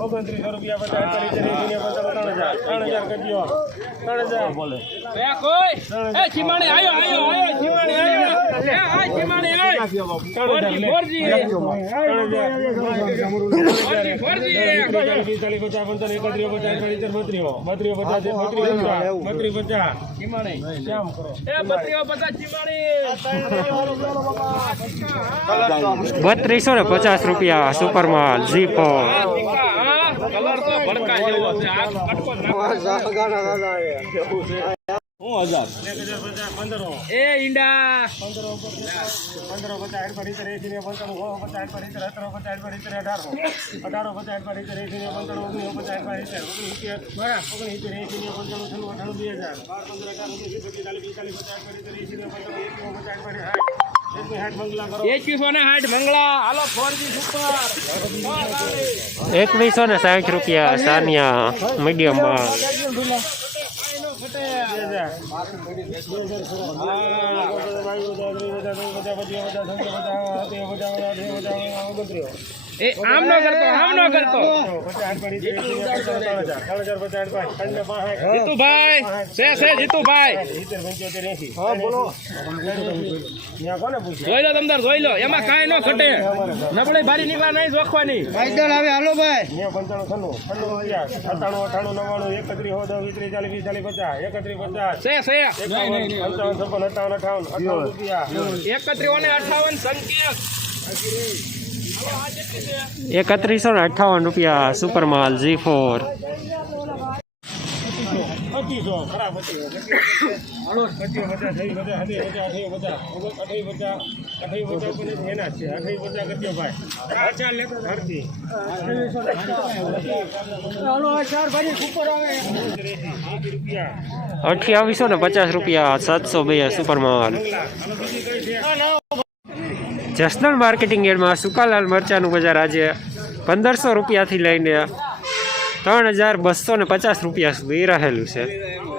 ઓગણત્રીસો રૂપિયા ત્રણ હજાર. ત્રણ હજાર બત્રીસો ને પચાસ રૂપિયા સુપરમાલ જીપો કલર તો ભડકા જેવો છે આ કટકો હજાર. પંદરો એ ઈંડા. પંદરો પંદરો પચાસ આઠ પર ઇતર પંચાણું પચાસ આઠ પર ઇતર સત્તરો પચાસ આઠ પર ઇતર અઢારો અઢારો પચાસ આઠ પર ઇતર પંચાણું ઓગણીસો પચાસ આઠ પર ઇતર પંચાણું છન્નું અઠાણું બે હજાર બાર પંદર અઢાર ઓગણીસ ચાલીસ પિસ્તાલીસ પચાસ પર ઇતર એસી ને પંચાણું એકવીસો પચાસ આઠ પર સાઠ એકવીસ ને સાઠ મંગળા હાલો એકવીસો ને સાઠ રૂપિયા સાનિયા મીડિયમ એ આમ નો કરતો આમ નો કરતો. જીતુભાઈ છે છે જીતુભાઈ. જોઈ લો તમદાર જોઈ લો. એમાં કાંઈ ન ઘટે. નબળી ભારી નીકળા નહીં જોખવાની અઠાણું અઠાણું નવ્વાણું એકત્રીસ ચાલીસ વીસ ચાલીસ પચાસ. એકત્રીસ ને અઠાવન રૂપિયા. સુપરમાલ ઝી ફોર પચીસો થઈ હતી પણ છે. કરજો ભાઈ. લેતો ધરતી અઠ્યાવીસો ને પચાસ રૂપિયા સાતસો બે સુપર માલ. જસદણ માર્કેટિંગ એડમાં સુકાલાલ મરચાનું બજાર આજે પંદરસો રૂપિયાથી લઈને ત્રણ હજાર બસો ને પચાસ રૂપિયા સુધી રહેલું છે.